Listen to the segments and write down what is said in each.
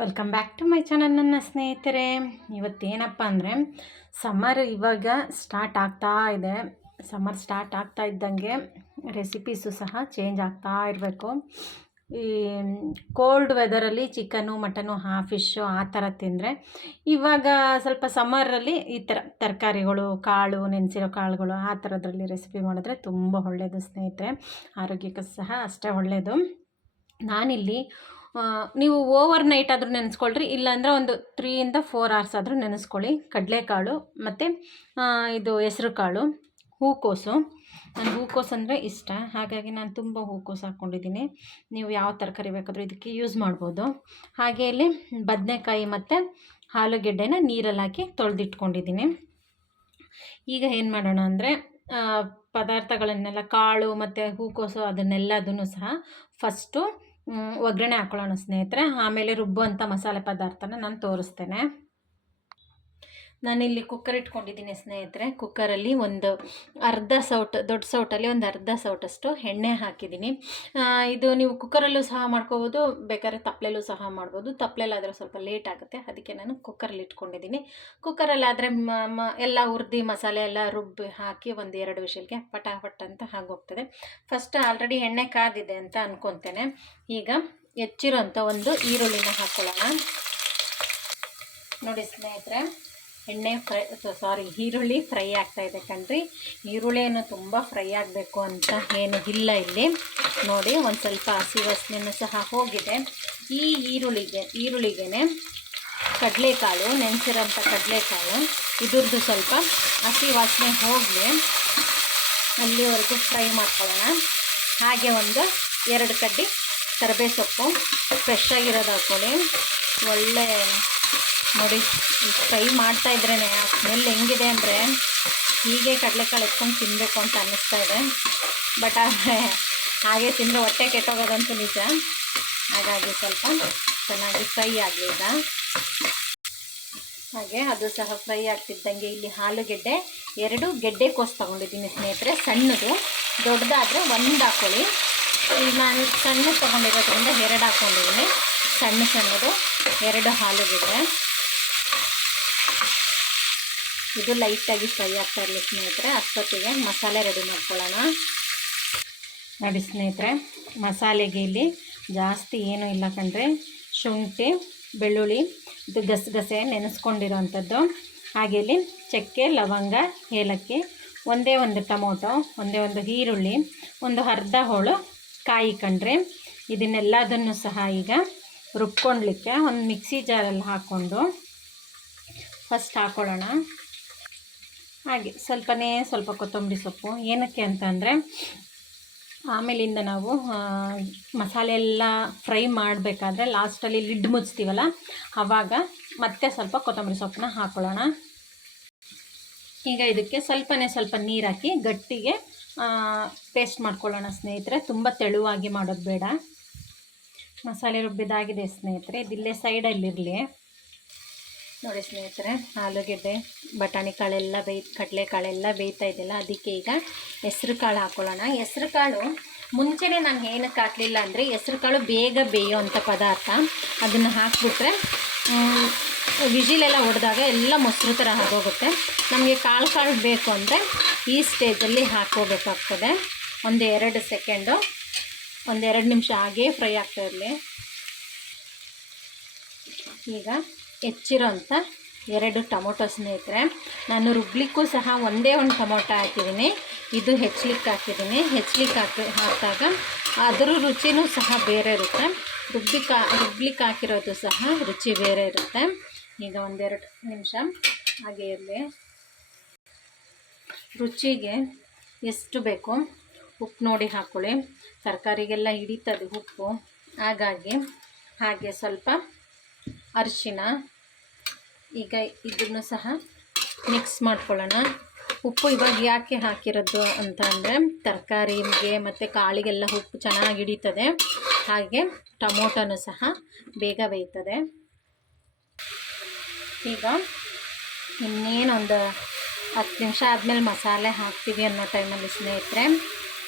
Welcome back to my channel ನನ್ನ ಸ್ನೇಹಿತರೆ. ಇವತ್ತೇನಪ್ಪ ಅಂದರೆ ಸಮ್ಮರ್ ಇವಾಗ ಸ್ಟಾರ್ಟ್ ಆಗ್ತಾ ಇದೆ. ಸಮ್ಮರ್ ಸ್ಟಾರ್ಟ್ ಆಗ್ತಾ ಇದ್ದಂಗೆ ರೆಸಿಪೀಸು ಸಹ ಚೇಂಜ್ ಆಗ್ತಾ ಇರಬೇಕು. ಈ ಕೋಲ್ಡ್ ವೆದರಲ್ಲಿ ಚಿಕನು ಮಟನು ಹಾ ಫಿಶ್ಶು ಆ ಥರ ತಿಂದರೆ, ಇವಾಗ ಸ್ವಲ್ಪ ಸಮ್ಮರಲ್ಲಿ ಈ ಥರ ತರಕಾರಿಗಳು, ಕಾಳು, ನೆನೆಸಿರೋ ಕಾಳುಗಳು ಆ ಥರದ್ರಲ್ಲಿ ರೆಸಿಪಿ ಮಾಡಿದ್ರೆ ತುಂಬ ಒಳ್ಳೆಯದು ಸ್ನೇಹಿತರೆ. ಆರೋಗ್ಯಕ್ಕೆ ಸಹ ಅಷ್ಟೇ ಒಳ್ಳೆಯದು ನಾನಿಲ್ಲಿ ನೀವು ಓವರ್ ನೈಟ್ ಆದರೂ ನೆನೆಸ್ಕೊಳ್ರಿ, ಇಲ್ಲಾಂದರೆ ಒಂದು ತ್ರೀಯಿಂದ ಫೋರ್ ಅವರ್ಸ್ ಆದರೂ ನೆನೆಸ್ಕೊಳ್ಳಿ. ಕಡಲೆಕಾಳು ಮತ್ತು ಇದು ಹೆಸ್ರು ಕಾಳು ಹೂಕೋಸು. ನಾನು ಹೂಕೋಸು ಅಂದರೆ ಇಷ್ಟ. ಹಾಗಾಗಿ ನಾನು ತುಂಬ ಹೂಕೋಸು ಹಾಕ್ಕೊಂಡಿದ್ದೀನಿ. ನೀವು ಯಾವ ತರಕಾರಿ ಬೇಕಾದರೂ ಇದಕ್ಕೆ ಯೂಸ್ ಮಾಡ್ಬೋದು. ಹಾಗೆ ಇಲ್ಲಿ ಬದನೆಕಾಯಿ ಮತ್ತು ಆಲೂಗೆಡ್ಡೆನ ನೀರಲ್ಲಿ ಹಾಕಿ ತೊಳೆದಿಟ್ಕೊಂಡಿದ್ದೀನಿ. ಈಗ ಏನು ಮಾಡೋಣ ಅಂದರೆ ಪದಾರ್ಥಗಳನ್ನೆಲ್ಲ ಕಾಳು ಮತ್ತು ಹೂಕೋಸು ಅದನ್ನೆಲ್ಲದನ್ನು ಸಹ ಫಸ್ಟು ಒಗ್ಗರಣೆ ಹಾಕ್ಕೊಳ್ಳೋಣ ಸ್ನೇಹಿತರೆ. ಆಮೇಲೆ ರುಬ್ಬುವಂಥ ಮಸಾಲೆ ಪದಾರ್ಥನ ನಾನು ತೋರಿಸ್ತೇನೆ. ನಾನಿಲ್ಲಿ ಕುಕ್ಕರ್ ಇಟ್ಕೊಂಡಿದ್ದೀನಿ ಸ್ನೇಹಿತರೆ. ಕುಕ್ಕರಲ್ಲಿ ಒಂದು ಅರ್ಧ ಸೌಟ್, ದೊಡ್ಡ ಸೌಟಲ್ಲಿ ಒಂದು ಅರ್ಧ ಸೌಟಷ್ಟು ಎಣ್ಣೆ ಹಾಕಿದ್ದೀನಿ. ಇದು ನೀವು ಕುಕ್ಕರಲ್ಲೂ ಸಹ ಮಾಡ್ಕೋಬೋದು, ಬೇಕಾದ್ರೆ ತಪ್ಪಲೆಲ್ಲೂ ಸಹ ಮಾಡ್ಬೋದು. ತಪ್ಪಲೆಲ್ಲಾದರೆ ಸ್ವಲ್ಪ ಲೇಟ್ ಆಗುತ್ತೆ, ಅದಕ್ಕೆ ನಾನು ಕುಕ್ಕರಲ್ಲಿ ಇಟ್ಕೊಂಡಿದ್ದೀನಿ. ಕುಕ್ಕರಲ್ಲಾದರೆ ಮ ಎಲ್ಲ ಉರ್ದಿ ಮಸಾಲೆ ಎಲ್ಲ ರುಬ್ಬಿ ಹಾಕಿ ಒಂದು ಎರಡು ವಿಷಲ್ಗೆ ಪಟಾಪಟ್ ಅಂತ ಆಗೋಗ್ತದೆ. ಫಸ್ಟ್ ಆಲ್ರೆಡಿ ಎಣ್ಣೆ ಕಾದಿದೆ ಅಂತ ಅಂದ್ಕೊತೇನೆ ಈಗ ಹೆಚ್ಚಿರೋಂಥ ಒಂದು ಈರುಳ್ಳಿನ ಹಾಕ್ಕೊಳ್ಳೋಣ ನೋಡಿ ಸ್ನೇಹಿತರೆ. ಎಣ್ಣೆ ಫ್ರೈ ಸಾರಿ ಈರುಳ್ಳಿ ಫ್ರೈ ಆಗ್ತಾ ಇದೆ ಕಣ್ರಿ. ಈರುಳ್ಳಿಯನ್ನು ತುಂಬ ಫ್ರೈ ಆಗಬೇಕು ಅಂತ ಏನು ಇಲ್ಲ ಇಲ್ಲಿ. ನೋಡಿ, ಒಂದು ಸ್ವಲ್ಪ ಹಸಿ ವಾಸನೆನೂ ಸಹ ಹೋಗಿದೆ. ಈ ಈರುಳ್ಳಿಗೆ ಈರುಳ್ಳಿಗೆ ಕಡಲೆಕಾಳು, ನೆನೆಸಿರೋಂಥ ಕಡಲೆಕಾಳು. ಇದ್ರದ್ದು ಸ್ವಲ್ಪ ಹಸಿ ವಾಸನೆ ಹೋಗಲಿ. ಅಲ್ಲಿವರೆಗೂ ಫ್ರೈ ಮಾಡ್ಕೊಳ್ಳೋಣ. ಹಾಗೆ ಒಂದು ಎರಡು ಕಡ್ಡಿ ಕರಿಬೇ ಸೊಪ್ಪು ಫ್ರೆಶ್ ಆಗಿರೋದು ಹಾಕ್ಕೊಳ್ಳಿ ಒಳ್ಳೆ ನೋಡಿ ಫ್ರೈ ಮಾಡ್ತಾ ಇದ್ರೇ ಆ ಸ್ಮೆಲ್ ಹೆಂಗಿದೆ ಅಂದರೆ ಹೀಗೆ ಕಡಲೆಕಾಳು ಎತ್ಕೊಂಡು ತಿನ್ನಬೇಕು ಅಂತ ಅನ್ನಿಸ್ತಾ ಇದೆ. ಬಟ್ ಆದರೆ ಹಾಗೆ ತಿಂದರೆ ಹೊಟ್ಟೆ ಕೆಟ್ಟೋಗೋದಂತೂ ನಿಜ. ಹಾಗಾಗಿ ಸ್ವಲ್ಪ ಚೆನ್ನಾಗಿ ಫ್ರೈ ಆಗಲಿ ಈಗ. ಹಾಗೆ ಅದು ಸಹ ಫ್ರೈ ಆಗ್ತಿದ್ದಂಗೆ ಇಲ್ಲಿ ಆಲೂಗೆಡ್ಡೆ ಎರಡು ಗೆಡ್ಡೆ ಕೋಸ್ ತೊಗೊಂಡಿದ್ದೀನಿ ಸ್ನೇಹಿತರೆ, ಸಣ್ಣದು. ದೊಡ್ಡದಾದರೆ ಒಂದು ಹಾಕ್ಕೊಳ್ಳಿ ಈಗ ನಾನು ಸಣ್ಣ ತೊಗೊಂಡಿರೋದ್ರಿಂದ ಎರಡು ಹಾಕ್ಕೊಂಡಿದ್ದೀನಿ ಸಣ್ಣ ಸಣ್ಣದು ಎರಡು ಆಲೂಗೆಡ್ಡೆ ಇದು ಲೈಟಾಗಿ ಫ್ರೈ ಆಗ್ತಾ ಇರಲಿ ಸ್ನೇಹಿತರೆ, ಅಷ್ಟೊತ್ತಿಗೆ ಮಸಾಲೆ ರೆಡಿ ಮಾಡ್ಕೊಳ್ಳೋಣ. ನೋಡಿ ಸ್ನೇಹಿತರೆ, ಮಸಾಲೆಗೆ ಇಲ್ಲಿ ಜಾಸ್ತಿ ಏನೂ ಇಲ್ಲ ಕಂಡ್ರೆ ಶುಂಠಿ, ಬೆಳ್ಳುಳ್ಳಿ, ಇದು ಗಸಗಸೆ ನೆನೆಸ್ಕೊಂಡಿರೋವಂಥದ್ದು ಹಾಗೆ ಇಲ್ಲಿ ಚಕ್ಕೆ, ಲವಂಗ, ಏಲಕ್ಕಿ, ಒಂದೇ ಒಂದು ಟೊಮೊಟೊ, ಒಂದೇ ಒಂದು ಈರುಳ್ಳಿ, ಒಂದು ಅರ್ಧ ಹೋಳು ಕಾಯಿ ಕಂಡ್ರೆ ಇದನ್ನೆಲ್ಲದನ್ನು ಸಹ ಈಗ ರುಬ್ಕೊಳ್ಲಿಕ್ಕೆ ಒಂದು ಮಿಕ್ಸಿ ಜಾರಲ್ಲಿ ಹಾಕ್ಕೊಂಡು ಫಸ್ಟ್ ಹಾಕ್ಕೊಳ್ಳೋಣ ಹಾಗೆ ಸ್ವಲ್ಪನೇ ಸ್ವಲ್ಪ ಕೊತ್ತಂಬರಿ ಸೊಪ್ಪು. ಏನಕ್ಕೆ ಅಂತಂದರೆ ಆಮೇಲಿಂದ ನಾವು ಮಸಾಲೆ ಎಲ್ಲ ಫ್ರೈ ಮಾಡಬೇಕಾದ್ರೆ ಲಾಸ್ಟಲ್ಲಿ ಲಿಡ್ ಮುಚ್ತೀವಲ್ಲ ಆವಾಗ ಮತ್ತೆ ಸ್ವಲ್ಪ ಕೊತ್ತಂಬರಿ ಸೊಪ್ಪನ್ನ ಹಾಕ್ಕೊಳ್ಳೋಣ ಈಗ ಇದಕ್ಕೆ ಸ್ವಲ್ಪನೇ ಸ್ವಲ್ಪ ನೀರು ಹಾಕಿ ಗಟ್ಟಿಗೆ ಪೇಸ್ಟ್ ಮಾಡ್ಕೊಳ್ಳೋಣ ಸ್ನೇಹಿತರೆ. ತುಂಬ ತೆಳುವಾಗಿ ಮಾಡೋದು ಬೇಡ. ಮಸಾಲೆ ರುಬ್ಬಿದಾಗಿದೆ ಸ್ನೇಹಿತರೆ. ಇದಿಲ್ಲೇ ಸೈಡಲ್ಲಿರಲಿ ನೋಡಿ ಸ್ನೇಹಿತರೆ, ಆಲೂಗೆಡ್ಡೆ, ಬಟಾಣಿ ಕಾಳೆಲ್ಲ ಬೇಯ್ ಕಡಲೆಕಾಳೆಲ್ಲ ಬೇಯ್ತಾ ಇದೆಯಲ್ಲ, ಅದಕ್ಕೆ ಈಗ ಹೆಸ್ರು ಕಾಳು ಹಾಕ್ಕೊಳ್ಳೋಣ ಹೆಸ್ರು ಕಾಳು, ಮುಂಚೆನೇ ನಾನು ಏನಕ್ಕೆ ಹಾಕಲಿಲ್ಲ ಅಂದರೆ ಹೆಸ್ರು ಕಾಳು ಬೇಗ ಬೇಯೋವಂಥ ಪದಾರ್ಥ. ಅದನ್ನು ಹಾಕಿಬಿಟ್ರೆ ವಿಜಿಲೆಲ್ಲ ಹೊಡೆದಾಗ ಎಲ್ಲ ಮೊಸರು ಥರ ಆಗೋಗುತ್ತೆ. ನಮಗೆ ಕಾಳು ಕಾಳು ಬೇಕು ಅಂದರೆ ಈ ಸ್ಟೇಜಲ್ಲಿ ಹಾಕೋಬೇಕಾಗ್ತದೆ ಒಂದು ಎರಡು ಸೆಕೆಂಡು, ಒಂದೆರಡು ನಿಮಿಷ ಹಾಗೇ ಫ್ರೈ ಆಗ್ತಾ ಇರಲಿ. ಈಗ ಹೆಚ್ಚಿರೋಂಥ ಎರಡು ಟೊಮೊಟೊ ಸ್ನೇಹಿತರೆ. ನಾನು ರುಬ್ಲಿಕ್ಕೂ ಸಹ ಒಂದೇ ಒಂದು ಟೊಮೊಟೊ ಹಾಕಿದ್ದೀನಿ. ಇದು ಹೆಚ್ಚಲಿಕ್ಕೆ ಹಾಕಿದ್ದೀನಿ. ಹೆಚ್ಚಲಿಕ್ಕೆ ಹಾಕಿ ಹಾಕಿದಾಗ ಅದರ ರುಚಿನೂ ಸಹ ಬೇರೆ ಇರುತ್ತೆ. ರುಬ್ಲಿಕ್ಕೆ ರುಬ್ಲಿಕ್ಕೆ ಹಾಕಿರೋದು ಸಹ ರುಚಿ ಬೇರೆ ಇರುತ್ತೆ. ಈಗ ಒಂದೆರಡು ನಿಮಿಷ. ಹಾಗೆ ಇರಲಿ. ರುಚಿಗೆ ಎಷ್ಟು ಬೇಕು ಉಪ್ಪು ನೋಡಿ ಹಾಕ್ಕೊಳ್ಳಿ ತರಕಾರಿಗೆಲ್ಲ ಹಿಡಿತದೆ ಉಪ್ಪು. ಹಾಗಾಗಿ ಹಾಗೆ ಸ್ವಲ್ಪ ಅರಿಶಿನ ಈಗ ಇದನ್ನು ಸಹ ಮಿಕ್ಸ್ ಮಾಡ್ಕೊಳ್ಳೋಣ. ಉಪ್ಪು ಇವಾಗ ಯಾಕೆ ಹಾಕಿರೋದು ಅಂತ ಅಂದರೆ ತರಕಾರಿಗೆ ಮತ್ತು ಕಾಳಿಗೆಲ್ಲ ಉಪ್ಪು ಚೆನ್ನಾಗಿ ಹಿಡಿತದೆ ಹಾಗೆ ಟೊಮೊಟೊನೂ ಸಹ ಬೇಗ ಬೇಯ್ತದೆ. ಈಗ ಇನ್ನೇನೊಂದು ಹತ್ತು ನಿಮಿಷ ಆದಮೇಲೆ ಮಸಾಲೆ ಹಾಕ್ತೀವಿ ಅನ್ನೋ ಟೈಮಲ್ಲಿ ಸ್ನೇಹಿತರೆ,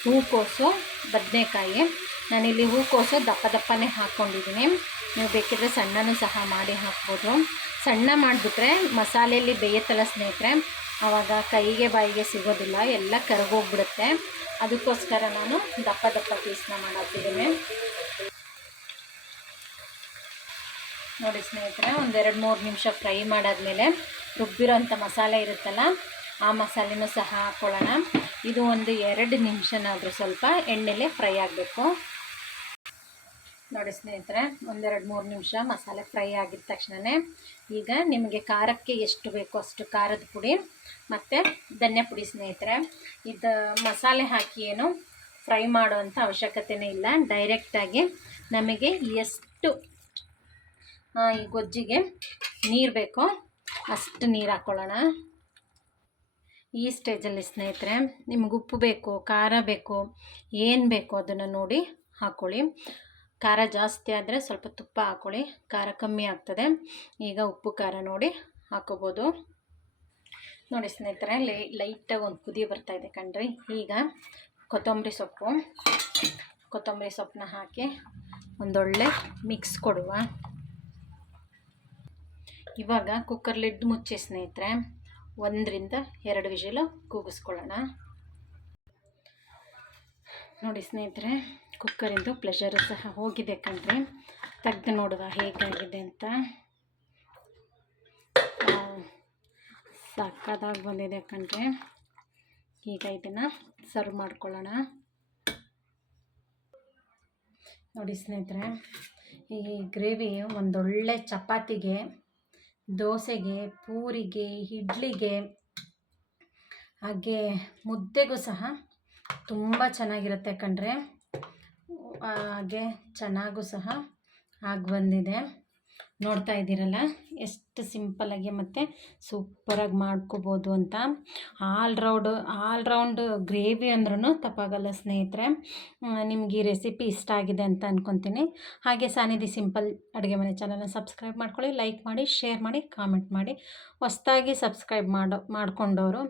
ಹೂಕೋಸು ಬದನೆಕಾಯಿ. ನಾನಿಲ್ಲಿ ಹೂಕೋಸು ದಪ್ಪ ದಪ್ಪನೇ ಹಾಕ್ಕೊಂಡಿದ್ದೀನಿ. ನೀವು ಬೇಕಿದ್ರೆ ಸಣ್ಣನೂ ಸಹ ಮಾಡಿ ಹಾಕ್ಬೋದು. ಸಣ್ಣ ಮಾಡಿಬಿಟ್ರೆ ಮಸಾಲೆಯಲ್ಲಿ ಬೇಯತ್ತಲ್ಲ ಸ್ನೇಹಿತರೆ, ಆವಾಗ ಕೈಗೆ ಬಾಯಿಗೆ ಸಿಗೋದಿಲ್ಲ, ಎಲ್ಲ ಕರಗೋಗ್ಬಿಡುತ್ತೆ ಅದಕ್ಕೋಸ್ಕರ ನಾನು ದಪ್ಪ ದಪ್ಪ ಪೀಸ್ನ ಮಾಡಾಕಿದ್ದೀನಿ ನೋಡಿ ಸ್ನೇಹಿತರೆ, ಒಂದೆರಡು ಮೂರು ನಿಮಿಷ ಫ್ರೈ ಮಾಡಾದ್ಮೇಲೆ ರುಬ್ಬಿರೋಂಥ ಮಸಾಲೆ ಇರುತ್ತಲ್ಲ, ಆ ಮಸಾಲೆನೂ ಸಹ ಹಾಕ್ಕೊಳ್ಳೋಣ. ಇದು ಒಂದು ಎರಡು ನಿಮಿಷನಾದರೂ ಸ್ವಲ್ಪ ಎಣ್ಣೆಲೆ ಫ್ರೈ ಆಗಬೇಕು. ನೋಡಿ ಸ್ನೇಹಿತರೆ, ಒಂದೆರಡು ಮೂರು ನಿಮಿಷ ಮಸಾಲೆ ಫ್ರೈ ಆಗಿದ ತಕ್ಷಣವೇ ಈಗ ನಿಮಗೆ ಖಾರಕ್ಕೆ ಎಷ್ಟು ಬೇಕೋ ಅಷ್ಟು ಖಾರದ ಪುಡಿ ಮತ್ತು ಧನ್ಯ ಪುಡಿ ಸ್ನೇಹಿತರೆ. ಇದು ಮಸಾಲೆ ಹಾಕಿ ಏನು ಫ್ರೈ ಮಾಡುವಂಥ ಅವಶ್ಯಕತೆಯೇ ಇಲ್ಲ. ಡೈರೆಕ್ಟಾಗಿ ನಮಗೆ ಎಷ್ಟು ಈ ಗೊಜ್ಜಿಗೆ ನೀರು ಬೇಕೋ ಅಷ್ಟು ನೀರು ಹಾಕ್ಕೊಳ್ಳೋಣ ಈ ಸ್ಟೇಜಲ್ಲಿ ಸ್ನೇಹಿತರೆ, ನಿಮ್ಗೆ ಉಪ್ಪು ಬೇಕು, ಖಾರ ಬೇಕು, ಏನು ಬೇಕು ಅದನ್ನು ನೋಡಿ ಹಾಕ್ಕೊಳ್ಳಿ ಖಾರ ಜಾಸ್ತಿ ಆದರೆ ಸ್ವಲ್ಪ ತುಪ್ಪ ಹಾಕ್ಕೊಳ್ಳಿ ಖಾರ ಕಮ್ಮಿ ಆಗ್ತದೆ. ಈಗ ಉಪ್ಪು, ಖಾರ ನೋಡಿ ಹಾಕೋಬೋದು. ನೋಡಿ ಸ್ನೇಹಿತರೆ, ಲೈ, ಲೈಟಾಗಿ ಒಂದು ಕುದಿ ಬರ್ತಾ ಇದೆ ಕಣ್ರಿ. ಈಗ ಕೊತ್ತಂಬರಿ ಸೊಪ್ಪು, ಕೊತ್ತಂಬರಿ ಸೊಪ್ಪನ್ನ ಹಾಕಿ ಒಂದೊಳ್ಳೆ ಮಿಕ್ಸ್ ಕೊಡುವ. ಇವಾಗ ಕುಕ್ಕರ್ ಲಿಡ್ ಮುಚ್ಚಿ ಸ್ನೇಹಿತರೆ, ಒಂದರಿಂದ ಎರಡು ವಿಷಲು ಕೂಗಿಸ್ಕೊಳ್ಳೋಣ. ನೋಡಿ ಸ್ನೇಹಿತರೆ ಕುಕ್ಕರಿಂದು ಪ್ಲೆಷರು ಸಹ ಹೋಗಿದೆ ಕಣ್ರಿ. ತೆಗೆದು ನೋಡುವ ಹೇಗಾಗಿದೆ ಅಂತ. ಸಕ್ಕದಾಗಿ ಬಂದಿದೆ ಕಣ್ರಿ. ಈಗ ಇದನ್ನು ಸರ್ವ್ ಮಾಡ್ಕೊಳ್ಳೋಣ. ನೋಡಿ ಸ್ನೇಹಿತರೆ, ಈ ಗ್ರೇವಿ ಒಂದೊಳ್ಳೆ ಚಪಾತಿಗೆ, ದೋಸೆಗೆ, ಪೂರಿಗೆ, ಇಡ್ಲಿಗೆ, ಹಾಗೆ ಮುದ್ದೆಗೂ ಸಹ ತುಂಬ ಚೆನ್ನಾಗಿರುತ್ತೆ ಕಣ್ರೆ. ಹಾಗೆ ಚೆನ್ನಾಗೂ ಸಹ ಆಗಿ ಬಂದಿದೆ. ನೋಡ್ತಾ ಇದ್ದೀರಲ್ಲ, ಎಷ್ಟು ಸಿಂಪಲಾಗಿ ಮತ್ತು ಸೂಪರಾಗಿ ಮಾಡ್ಕೋಬೋದು ಅಂತ. All round all round gravy ಅಂದ್ರೂ ತಪ್ಪಾಗಲ್ಲ ಸ್ನೇಹಿತರೆ. ನಿಮ್ಗೆ ಈ ರೆಸಿಪಿ ಇಷ್ಟ ಆಗಿದೆ ಅಂತ ಅಂದ್ಕೊತೀನಿ ಹಾಗೆ ಸಾನಿಧಿ ಸಿಂಪಲ್ ಅಡುಗೆ ಮನೆ ಚಾನಲ್ನ ಸಬ್ಸ್ಕ್ರೈಬ್ ಮಾಡ್ಕೊಳ್ಳಿ ಲೈಕ್ ಮಾಡಿ ಶೇರ್ ಮಾಡಿ ಕಾಮೆಂಟ್ ಮಾಡಿ. ಹೊಸ್ದಾಗಿ ಸಬ್ಸ್ಕ್ರೈಬ್ ಮಾಡೋ, ಮಾಡ್ಕೊಂಡವರು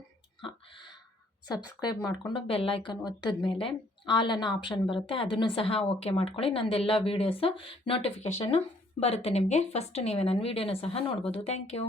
ಸಬ್ಸ್ಕ್ರೈಬ್ ಮಾಡಿಕೊಂಡು ಬೆಲ್ಲೈಕನ್ ಒತ್ತಿದ ಮೇಲೆ ಆಲ್ ಅನ್ನೋ ಆಪ್ಷನ್ ಬರುತ್ತೆ, ಅದನ್ನು ಸಹ ಓಕೆ ಮಾಡ್ಕೊಳ್ಳಿ. ನಂದೆಲ್ಲ ವೀಡಿಯೋಸು ನೋಟಿಫಿಕೇಷನ್ನು ಬರುತ್ತೆ ನಿಮಗೆ. ಫಸ್ಟ್ ನೀವೇ ನನ್ನ ವೀಡಿಯೋನ ಸಹ ನೋಡ್ಬೋದು. Thank you